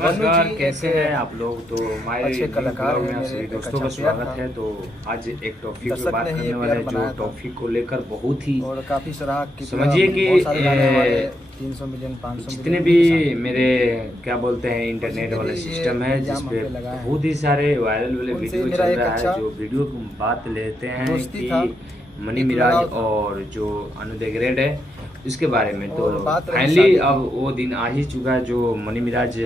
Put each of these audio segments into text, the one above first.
नमस्कार, कैसे हैं आप लोग। तो हमारे अच्छे कलाकार में हैं, आप मेरे सभी एक दोस्तों का अच्छा प्यार स्वागत था। है। तो आज एक टॉपिक पे दर्शक बात ने ही करने ये वाले हैं, प्यार जो बनाया था टॉपिक को लेकर बहुत ही और काफ़ी सराहा की समझिए कि बहुत सारे गाने हमारे 300 मिलियन 500 जितने मिलियन भी के साथ मेरे क्या बोलते हैं और इंटरनेट जितने वाले भी ये सिस्टम है, इल्ज़ाम हम जिसपे पे लगाए हैं बहुत ही सारे वायरल वाले उनसे वीडियो मेरा चल एक रहा है। अच्छा जो वीडियो की बात लेते हैं दोस्ती कि था, मनी एक मिराज लगाव था और जो अनुदय ग्रेड है इसके बारे में। तो और बात रही फाइनली शादी अब की वो दिन आ ही चुका है जो मनी मिराज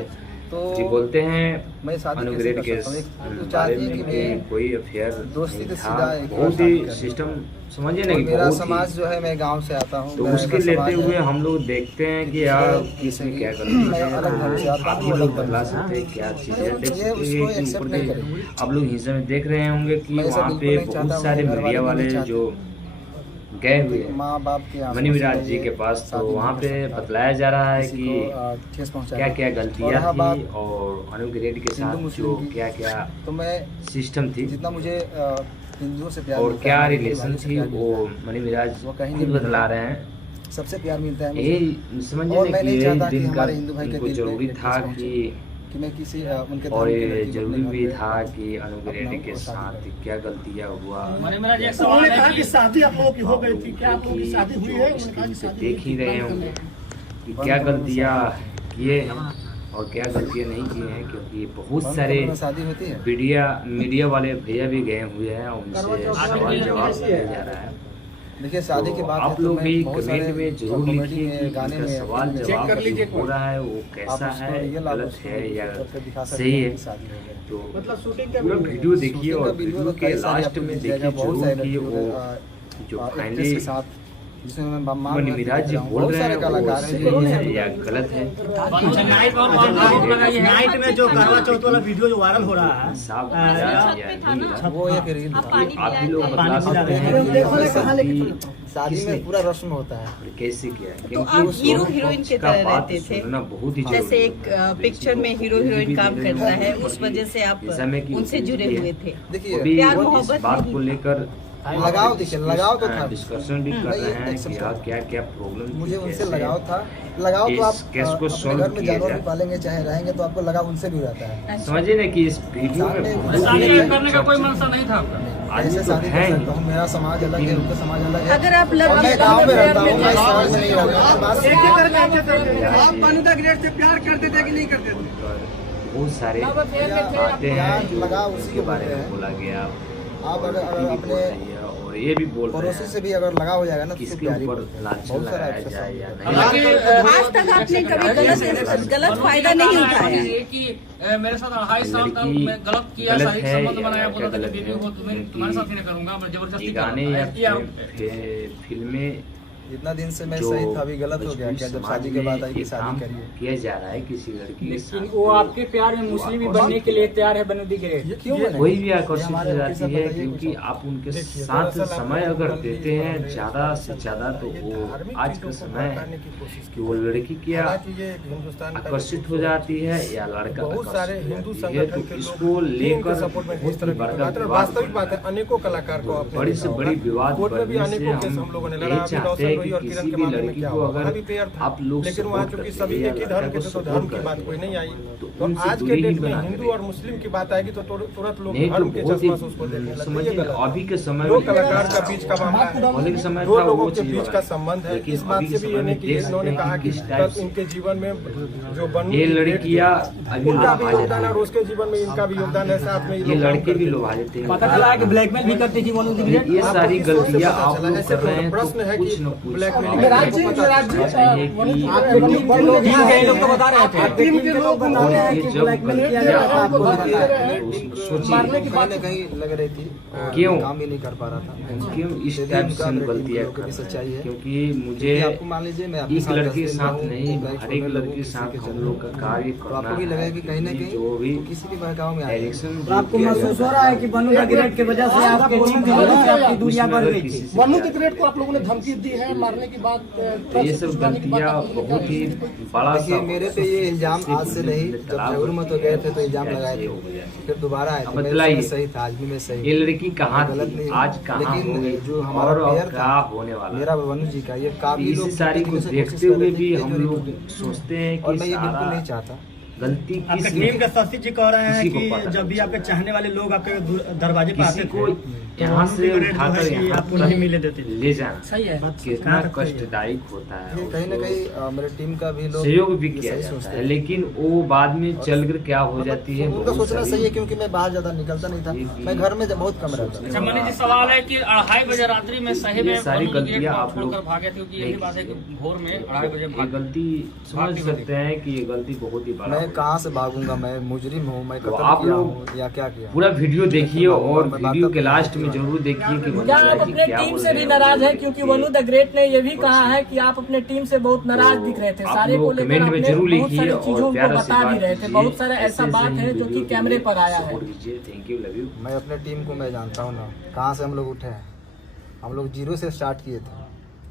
तो जी बोलते हैं मैं शादी कैसे अनुग्रेड कर के सकता हूँ। एक तो बारे चाहती है में कि कि मैं कोई अफेयर दोस्ती नहीं से था। सीधा एक बहुत शादी ही कर लूँ। सिस्टम समझिए ना और कि मेरा बहुत समाज ही, जो है, मैं गांव से आता हूँ, तो मेरा उसके ऐसा लेते समाज हुए है हम लोग देखते हैं कि कि यार दूसरे किसमें जैसे क्या कि गलती मैं है। अलग धर्म से आता आप हूँ, ही वो लोग अलग धर्म बतला से सकते हैं क्या चीज़ है। देख ये सकते उसको हैं कि ऊपर एक्सेप्ट नहीं करेगी। के आप लोग हिंसा में देख रहे होंगे कि मैं ऐसा वहाँ बिल्कुल पे नहीं चाहता, बहुत सारे मेरे घर मीडिया वाले भी वाले नहीं जो चाहते। गए हुए उनके हैं माँ बाप के आंसू मनी से मिराज मैं जी ये के पास, तो शादी वहाँ नहीं पे कर सकता, बतलाया जा रहा है किसी कि को ठेस क्या पहुंचाएगा। क्या और गलतियाँ रहा बात थी और अनुग्रेड के हिंदू साथ मुस्लिम जो की, क्या क्या तो मैं सिस्टम थी जितना मुझे हिंदुओं से प्यार और मिलता है, क्या हमारे हिंदू रिलेशन भाइयों से थी, प्यार वो मिलता है, मनी मिराज वो कहीं खुद नहीं बतला मिलेगा। रहे हैं। सबसे प्यार मिलता है मुझे। ये समझिए और ना मैं कि नहीं ये चाहता कि दिन का हमारे हिंदू भाई के उनको दिल पे जरूरी ठेस था पहुंचे कि मैं किसी उनके और धर्म की ये लड़की को जरूरी अपने भी घर पे था कि अनुग्रेड अपनाऊं के और शादी साथ करूं। क्या गलतियाँ हुआ। उन्होंने कहा कि शादी आप लोगों की हो गई थी, क्या आप लोगों की शादी हुई है? उन्होंने कहा कि शादी देख ही रहे होंगे कि क्या गलतियाँ किए हैं और क्या गलतियाँ नहीं की हैं, क्योंकि बहुत सारे शादी होती है। मीडिया वाले भैया भी गए हुए हैं, उनसे सवाल जवाब किया जा रहा है। देखिए शादी तो के बाद आप लोग भी कमेंट में जरूर लिखिए कि गाने इनका में सवाल जवाब जो हो रहा है वो कैसा है, गलत है या सही है। तो मतलब शूटिंग का पूरा वीडियो देखिए शूटिंग का और वीडियो के कई सारे लास्ट आपको में मिल जाएगा, देखिए बहुत जरूर सारे कि वो जो फाइनली के साथ जिसमें मैं मनी मिराज जी बोल रहे हैं वो सही है या गलत है। नाइट में जो करवा चौथ वाला वीडियो जो वायरल हो रहा है, साफ मिराज या नहीं मिराज, वो एक रील था। आप ही लोग बता सकते हैं कि शादी में पूरा रस्म होता है। और कैसे किया है, तो क्योंकि आप उस हीरो दोनों हीरोइन पक्ष की का तरह बात रहते थे, सुनना बहुत ही जरूरी जैसे है। एक पिक्चर में हीरो हीरोइन काम करता है, उस वजह से आप उनसे जुड़े हुए थे। देखिए अभी प्यार इस मोहब्बत बात नहीं को लेकर लगाव, देखिए लगाव तो था, डिस्कशन भी कर रहे हैं कि था। क्या क्या प्रॉब्लम मुझे उनसे लगाव था। लगाव तो आप केस को अपने सॉल्व घर में किया जानवर जाए। भी पालेंगे चाहे रहेंगे तो आपको लगाव उनसे भी रहता है। समझिए ना कि इस वीडियो में बहुत शादी ही करने का कोई मनसा नहीं था आपका। आदमी ऐसे तो शादी है कर ही। सकता हूँ, मेरा समाज अलग है, उनका समाज अलग है। अगर आप और मैं गाँव में रहता हूँ, मैं शहर में नहीं रहता हूँ। बात आप अनुग्रेड से प्यार करते थे कि नहीं करते थे? बहुत सारे बातें हैं जो लगाव उसी उसके को बारे बोलते में हैं। बोला गया। आप और अगर भी बोल अपने रही है और ये भी बोल रहे पड़ोसी से हैं भी अगर लगाव हो जाएगा ना तो किसके प्यारी ऊपर बोलते हैं। लांछन बहुत सारा लगाया अफसोस जाए या होता नहीं है। लगाया आज तक आपने कभी गलत फायदा नहीं उठाया। कि मेरे साथ 2.5 साल तक लड़की मैं गलत किया, गलत शारीरिक है संबंध या बनाया, लड़का बोला था कि गलत वीडियो को है, तुम्हें तुम्हारे साथ ही नहीं करूंगा, मैं जबरदस्ती गाने या किया। फिल्में जितना दिन से मैं जो सही था अभी गलत हो गया क्या? जब शादी के बाद आई कि ये काम शादी करिए। किया जा रहा है किसी लड़की के लेकिन साथ, वो आपके प्यार में मुस्लिम भी बनने के लिए तैयार है बनूदी के लिए। क्यों बने? कोई भी आकर्षित हो जाती है, क्योंकि आप उनके साथ समय अगर देते हैं ज्यादा से ज्यादा, तो वो आज का समय है कि वो लड़की क्या आकर्षित हो जाती है या लड़का बहुत सारे आकर्षित हिंदू हो जाती है। संगठन तो के इसको लोग लेकर सपोर्ट में इस बहुत तरह ही की बड़ा बात है। विवाद वास्तविक बन बात है, रहा है। अनेकों कलाकार को आपने बड़ी देखा से होगा। बड़ी विवाद कोर्ट में भी बनने से अनेकों केस हम हम लोगों ने लड़ा। यही अभी चाहते रोशन हैं रोही कि और किसी किरण के भी मामले में लड़की क्या को हुआ, अगर वहाँ भी पेयर था। आप लोग लेकिन वहाँ सपोर्ट चूंकि करते सभी हैं या एक ही धर्म लड़का के को थे तो सपोर्ट धर्म की करते बात हैं, कोई नहीं आई। तो तो उनसे आज के दूरी ही डेट में बना के हिंदू और मुस्लिम की बात आएगी तो तुरंत लोग नहीं तो धर्म के बहुत ही चश्मा से उसको देखने लगते हैं। समझिए ये गलत है। अभी के समय दो में कलाकार का बीच का मामला है, पहले के समय दो था लोगों वो के चीज बीच वाला। का संबंध है। लेकिन इस बात अभी से के भी समय ये नहीं में कि देख इन्होंने सकते कहा हैं कि किस टाइप से इनके जीवन में जो बन ये लड़कियां अभी उनका भी लोभा योगदान है और जाती उसके जीवन में इनका भी योगदान है। साथ में है, ये लोग काम लड़के भी करते हैं। लोभा जाते हैं। पता चला है कि ब्लैकमेल भी करती थी मनोज ये सारी आपको किस सोच से गलतियां पता आप चला? लोग ऐसे कर रहे हैं, प्रश्न तो है कुछ कि न कुछ ब्लैकमेलिंग आपको करने को पता समझना चाहिए कि लोग तो बता रहे थे। टीम के लोग बता रहे हैं ये कि जब ब्लैकमेल किया गलतियां जा रहा है, आपको आपको लगता लगता है है। तो उसमें मारने सोचिए की कहीं न कहीं लग रही थी। क्यों? काम ही नहीं कर पा रहा था। क्यों इस यदि टाइप उनका से हम मेरे टीम गलतियां के लोगों कर की रहे सच्चाई हैं? है। क्योंकि मुझे आपको मान लीजिए मैं आपके एक साथ लड़के के 10 दिन साथ रहूं, नहीं, लाइफ हर एक में लड़के लोगों के किसी साथ के हम चलते लोग का कार्य तो करना आपको भी लगेगा है कि कहीं ना कि कहीं जो भी किसी के बहकाव में आए। डायरेक्शन तो आपको महसूस हो रहा है कि बनू का ग्रेड की वजह से आपके टीम की वजह से आपकी दूरियां बढ़ गई थी। वनु के ग्रेड को आप लोगों ने धमकी दी है मारने की बात, तो ये सब गलतियां बहुत ही बड़ा देखिए सा मेरे पे ये इल्जाम आज से नहीं, जब झगड़ू में तो गए थे तो इल्जाम लगाए थे, फिर दोबारा आए थे। मैं बतलाइए। उसमें सही था, आज भी मैं सही ये हूं। लड़की कहाँ गलत थी, नहीं, आज कहाँ लेकिन होगी जो हमारा और प्लेयर क्या था होने वाला मेरा वनु जी का, ये काफी इसी लोग सारी को कोशिश देखते कर हुए रहे थे भी कि हम जो लोग रिकॉर्ड- सोचते हैं और कि मैं ये बिल्कुल सारा नहीं चाहता गलती आपके किसने टीम के शशि जी कह रहे हैं किसी को कि पता जब भी नहीं आपके चाहने वाले लोग आपके दरवाजे पर आते किसी थे को यहाँ से उठाकर यहाँ आपको नहीं मिले देते थे। ले जाना सही है। कितना कष्टदायक होता है। ये कहीं ना कहीं मेरे टीम का भी लोग सहयोग भी ये किया सही जाता सोचते है, हैं। लेकिन वो बाद में चलकर क्या हो जाती है। उनका बहुत सोचना सारी- सही है, क्योंकि मैं बाहर ज्यादा निकलता नहीं था, मैं घर में बहुत कम रहता अच्छा था। मनीष जी, सवाल है कि 2:30 बजे रात्रि में सही में ये सारी वरुण गेट गलतियां आप छोड़कर लोग भागे थे, क्योंकि यही बात है कि भोर में 2:30 बजे ये भागे। गलती समझ सकते हैं कि ये गलती बहुत ही बड़ा मैं हो कहाँ से भागूंगा, मैं मुजरिम हूँ, मैं तो कत्ल आप किया लोग हूँ या क्या किया। पूरा वीडियो देखिए और मैं वीडियो के बात लास्ट में जरूर देखिए कि क्या आप अपने टीम से भी नाराज हैं? क्योंकि वनु द ग्रेट ने ये भी कहा है कि आप अपने टीम से बहुत नाराज दिख रहे थे, आप सारे को लोग लेकर कमेंट में आपने जरूर बहुत लिखिए सारी और चीजों प्यारा को से बता बात भी रहे थे, कीजिए। बहुत सारा ऐसा ऐसे बात है जो कि कैमरे पर आया है। Thank you, love you. मैं अपने टीम को मैं जानता हूँ ना, कहाँ से हम लोग उठे हैं। हम लोग 0 से स्टार्ट किए थे,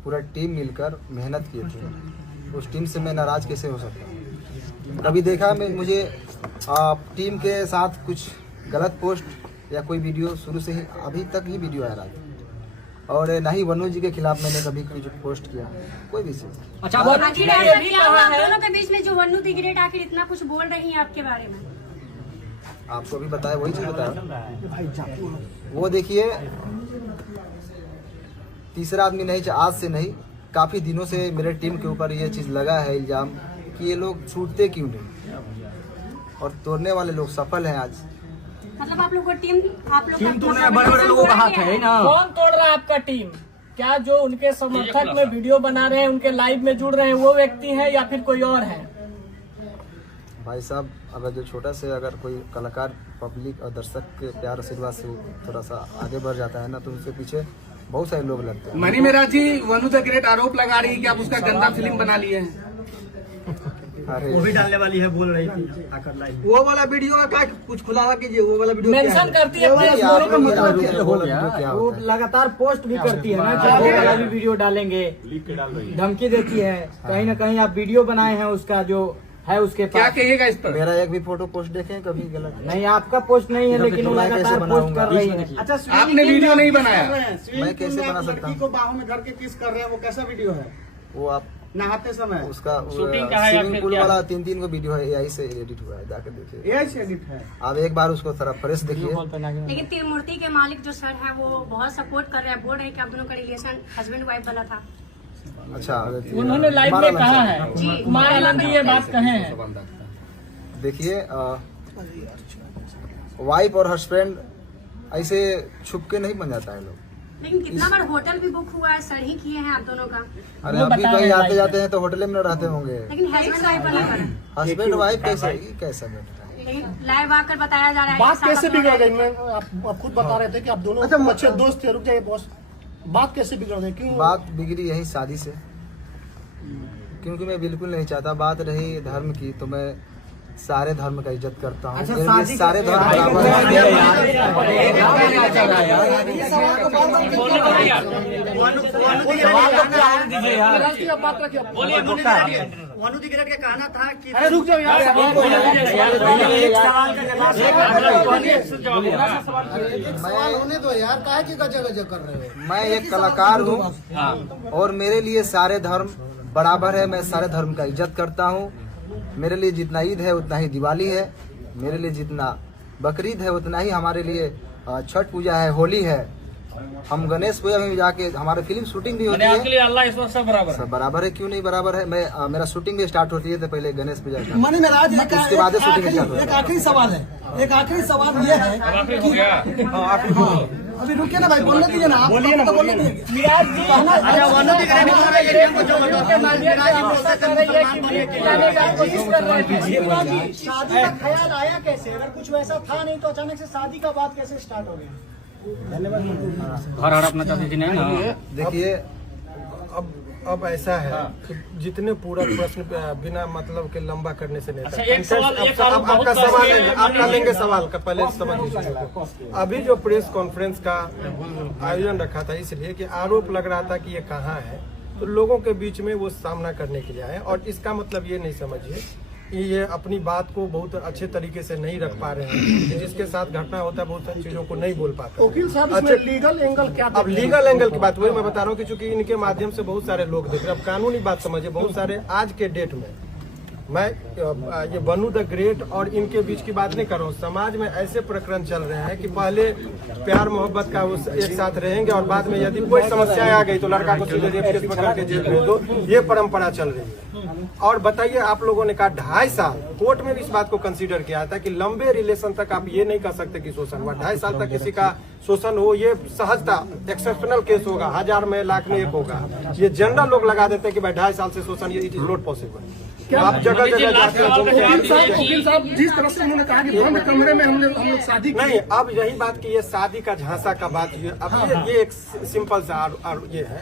पूरा टीम मिलकर मेहनत किए थे। उस टीम से मैं नाराज कैसे हो सकता हूँ? कभी देखा मैं मुझे टीम के साथ कुछ गलत पोस्ट या कोई वीडियो शुरू से ही अभी तक ही वीडियो आ रहा था, और ना ही वनु जी के खिलाफ मैंने कभी कुछ पोस्ट किया, कोई भी चीज। अच्छा आखिर ऐसा क्या हुआ आप दोनों के बीच में जो वनु द ग्रेट आखिर इतना कुछ बोल रही हैं आपके बारे में? आपको भी बताया, वही चीज बताया। वो देखिए, तीसरा आदमी नहीं, आज से नहीं, काफी दिनों से मेरे टीम के ऊपर ये चीज लगा है इल्जाम कि ये लोग छूटते क्यों नहीं, और तोड़ने वाले लोग सफल हैं आज। मतलब आप लोग को टीम टीम तोड़ने बड़े बड़े लोगों का हाथ है ना। कौन तोड़ रहा है आपका टीम? क्या जो उनके समर्थक में वीडियो बना रहे हैं, उनके लाइव में जुड़ रहे हैं, वो व्यक्ति है या फिर कोई और है? भाई साहब, अगर जो छोटा से अगर कोई कलाकार पब्लिक और दर्शक के प्यार आशीर्वाद से थोड़ा सा आगे बढ़ जाता है ना, तो उसके पीछे बहुत सारे लोग लगते हैं। मनी मेरा जी, वनु द ग्रेट आरोप लगा रही है कि आप उसका गंदा फिल्म बना लिए हैं। अरे वो भी डालने वाली है, बोल रही थी आकर लाइव। वो वाला वीडियो का क्या कुछ खुलासा कीजिए, वो वाला वीडियो मेंशन करती है अपने क्या स्टोरी का मतलब क्या हो वीडियो गया। क्या वो होता है? लगातार पोस्ट भी करती है ना कि वो वाला भी वीडियो डालेंगे, धमकी देती है। कहीं ना कहीं आप वीडियो बनाए हैं उसका जो है उसके क्या पास। कहिएगा इस पर? मेरा एक भी फोटो पोस्ट देखें कभी गलत? नहीं, आपका पोस्ट नहीं है, लेकिन वो लगातार पोस्ट कर रही है। अच्छा, आपने वीडियो नहीं बनाया? मैं कैसे बना सकता हूँ? को बाहों में धर के किस कर रहे हैं, वो कैसा वीडियो है? वो आप नहाते समय उसका शूटिंग का है या स्विमिंग फिर पूल क्या? वाला 3 को वीडियो है, एआई से एडिट हुआ है, जाकर देखिए। एआई से एडिट है। आप एक बार उसको थोड़ा फ्रेश देखिए। लेकिन त्रिमूर्ति के मालिक जो सर है वो बहुत सपोर्ट कर रहे हैं, बोल रहे हैं कि आप दोनों का रिलेशन हस्बैंड वाइफ वाला था। अच्छा, उन्होंने लाइव में कहा है, जी। कुमार आनंद जी ये बात कहे हैं। देखिए, वाइफ और हस्बैंड ऐसे छुप के नहीं बन जाता है लोग। लेकिन कितना बार होटल भी बुक हुआ है, सर ही किए हैं आप दोनों का। अरे वो अभी बता कहीं रहे आते हैं जाते हैं तो होटल में न रहते होंगे। लेकिन हस्बैंड वाइफ वाला था। हस्बैंड वाइफ कैसा बैठा है? लेकिन लाइव आकर बताया जा रहा है बात कि कैसे साथ आप बिगड़ दोनों- गई? मैं आप खुद बता रहे थे कि आप दोनों अच्छे दोस्त थे। रुक जाइए बॉस, बात कैसे बिगड़ गई? क्यों बात बिगड़ी यही शादी से, क्योंकि मैं बिल्कुल नहीं चाहता। बात रही धर्म की, तो मैं सारे धर्म का इज्जत करता हूँ। अच्छा, मेरे शादी लिए सारे धर्म शादी बराबर के- हैं। वनु द ग्रेट का कहना था कि रुक जाओ यार। होने दो यार, काहे की गजब गजब कर रहे हो? मैं एक कलाकार हूँ और मेरे लिए सारे धर्म बराबर है। मैं सारे धर्म का इज्जत करता हूँ। मेरे लिए जितना ईद है उतना ही दिवाली है, मेरे लिए जितना बकरीद है उतना ही हमारे लिए छठ पूजा है, होली है। हम गणेश पूजा में भी जाके हमारे फिल्म शूटिंग भी होती आपके है। लिए अल्लाह ईश्वर सब बराबर है। सब बराबर है, क्यों नहीं बराबर है? मैं मेरा शूटिंग भी स्टार्ट होती है तो पहले गणेश पूजा start मनी में राज होती है, उसके बाद शूटिंग स्टार्ट होती एक है। आखिरी सवाल है, एक आखिरी सवाल ये है आखिर हो गया। अभी रुकिए ना भाई, बोलने दीजिए ना। बोलिए ना, बोलने दीजिए। मिराज जी अच्छा, वनु द ग्रेट को ये जो के माध्यम से हमेशा कर रही है कि वीडियो बनाने की कोशिश कर रहे थे। मिराज जी, शादी का ख्याल आया कैसे? अगर कुछ वैसा था नहीं तो अचानक से शादी का बात कैसे स्टार्ट हो गया? घर अपना चाहती थी नहीं ना। देखिए, अब ऐसा है कि जितने पूरा प्रश्न बिना मतलब के लंबा करने से नहीं था। अच्छा, एक सवाल- एक अब आरोप आपका बहुत सवाल है, है, आपका लेंगे सवाल का पहले समझ लीजिए। अभी जो प्रेस कॉन्फ्रेंस का आयोजन रखा था इसलिए कि आरोप लग रहा था कि ये कहाँ है, तो लोगों के बीच में वो सामना करने के लिए आए। और इसका मतलब ये नहीं समझिए कि ये अपनी बात को बहुत अच्छे तरीके से नहीं रख पा रहे हैं। कि जिसके साथ घटना होता है बहुत सारी चीजों को नहीं बोल पाते। वकील साहब, इसमें लीगल एंगल क्या? अब लीगल एंगल की बात वही मैं बता रहा हूँ कि चूंकि इनके माध्यम से बहुत सारे लोग देख रहे हैं। अब कानूनी बात समझिए, बहुत सारे आज के डेट में मैं ये बनू द ग्रेट और इनके बीच की बात नहीं कर रहा हूँ। समाज में ऐसे प्रकरण चल रहे हैं कि पहले प्यार मोहब्बत का वो एक साथ रहेंगे और बाद में यदि कोई समस्या आ गई तो लड़का को सीधे रेप केस पकड़ के जेल भेज दो, ये परंपरा चल रही है। और बताइए, आप लोगों ने कहा 2.5 साल, कोर्ट में भी इस बात को कंसीडर किया था कि लंबे रिलेशन तक आप ये नहीं कर सकते कि शोषण हुआ। 2.5 साल तक किसी का शोषण हो, ये सहजता एक्सेप्शनल केस होगा, 1000 में लाख में एक होगा। ये जनरल लोग लगा देते हैं कि भाई 2.5 साल से शोषण, ये इट इज नॉट पॉसिबल। आप जगह जगह जाते हैं। वकील साहब जिस तरह से उन्होंने कहा कि बंद कमरे में हम लोग शादी नहीं, अब यही बात की ये शादी का झांसा का बात है। अब ये एक सिंपल सा ये है,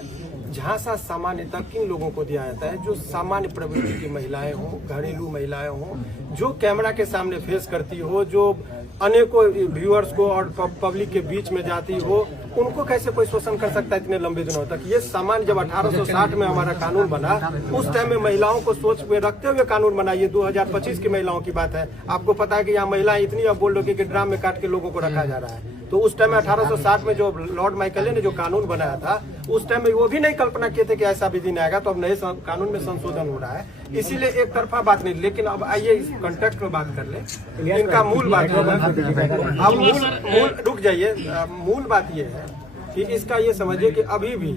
झांसा सामान्यतः किन लोगों को दिया जाता है? जो सामान्य प्रवृत्ति की महिलाएं हों, घरेलू महिलाएं हों, जो कैमरा के सामने फेस करती हो, जो अनेकों व्यूअर्स को और पब्लिक के बीच में जाती हो, उनको कैसे कोई शोषण कर सकता है इतने लंबे दिनों तक? ये सामान्य जब 1860 में हमारा कानून बना, उस टाइम में महिलाओं को सोच में रखते हुए कानून बना। ये 2025 की महिलाओं की बात है। आपको पता है कि यहाँ महिलाएं इतनी अब बोल रही कि ड्राम में काट के लोगों को रखा जा रहा है। तो उस टाइम में 1860 में जो लॉर्ड माइकले ने जो कानून बनाया था, उस टाइम में वो भी नहीं कल्पना किए थे कि ऐसा भी दिन आएगा। तो अब नए कानून में संशोधन हो रहा है, इसीलिए एक तरफा बात नहीं। लेकिन अब आइए इस कॉन्टेक्स्ट में बात कर ले, इनका मूल बात अब मूल रुक जाइए। मूल बात ये है कि इसका ये समझिए कि अभी भी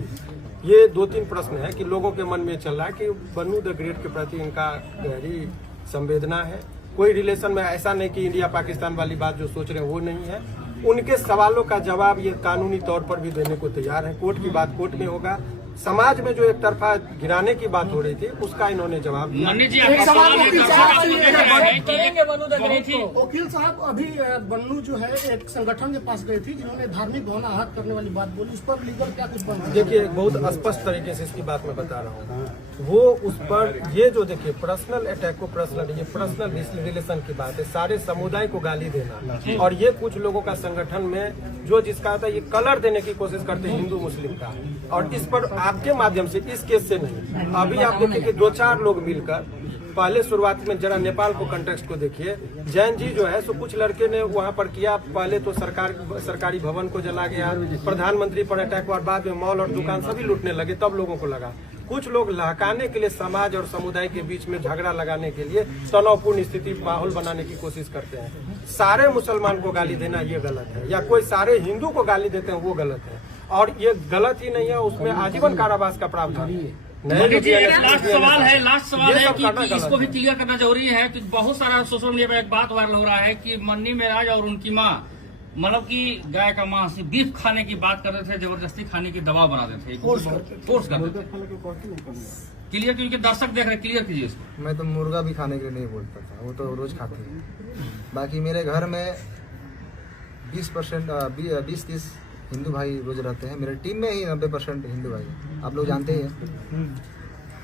ये 2-3 प्रश्न है कि लोगों के मन में चल रहा है कि बनू द ग्रेट के प्रति इनका गहरी संवेदना है। कोई रिलेशन में ऐसा नहीं कि इंडिया पाकिस्तान वाली बात जो सोच रहे हैं वो नहीं है। उनके सवालों का जवाब ये कानूनी तौर पर भी देने को तैयार है। कोर्ट की बात कोर्ट में होगा। समाज में जो एक तरफा गिराने की बात हो रही थी, उसका इन्होंने जवाब दिया। वकील साहब, अभी बन्नू जो है एक संगठन के पास गई थी जिन्होंने धार्मिक भावना आहत करने वाली बात बोली, उस पर लीगल क्या कुछ बन? देखिए, बहुत स्पष्ट तरीके से इसकी बात मैं बता रहा हूँ। वो उस पर ये जो देखिए पर्सनल अटैक को ये पर्सनल रिलेशन की बात है। सारे समुदाय को गाली देना, और ये कुछ लोगों का संगठन में जो जिसका आता है ये कलर देने की कोशिश करते हैं हिंदू मुस्लिम का। और इस पर आपके माध्यम से, इस केस से नहीं, अभी आप देखिए कि 2-4 लोग मिलकर, पहले शुरुआत में जरा नेपाल को कंटेक्स्ट को देखिए। जैन जी जो है सो कुछ लड़के ने वहां पर किया, पहले तो सरकारी भवन को जला गया, प्रधानमंत्री पर अटैक हुआ, बाद में मॉल और दुकान सभी लूटने लगे। तब लोगों को लगा कुछ लोग लहकाने के लिए समाज और समुदाय के बीच में झगड़ा लगाने के लिए तनावपूर्ण स्थिति माहौल बनाने की कोशिश करते हैं। सारे मुसलमान को गाली देना ये गलत है, या कोई सारे हिंदू को गाली देते हैं वो गलत है। और ये गलत ही नहीं है, उसमें आजीवन कारावास का प्रावधान है। लास्ट सवाल है कि इसको भी क्लियर करना जरूरी है कि बहुत सारा सोशल मीडिया पर एक बात वायरल हो रहा है कि मन्नी मेराज और उनकी माँ, मतलब कि गाय का मांस बीफ खाने की बात कर रहे थे, जबरदस्ती खाने की दबाव बना देते थे, फोर्स कर देते थे। क्लियर, क्योंकि दर्शक देख रहे, क्लियर कीजिए इसको। मैं तो मुर्गा भी खाने के लिए नहीं बोलता था, वो तो रोज खाते हैं। बाकी मेरे घर में 20-30 हिंदू भाई रोज रहते हैं। मेरे टीम में ही 90% हिंदू भाई, आप लोग जानते हैं।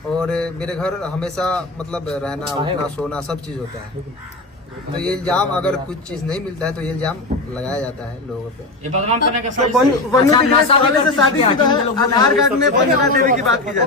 और मेरे घर हमेशा मतलब रहना, उठना, सोना सब चीज़ होता है। तो ये इल्जाम, अगर कुछ चीज नहीं मिलता है तो ये इल्जाम लगाया जाता है लोगों पे। ये बदनाम करने का शादी की बात की जाती है।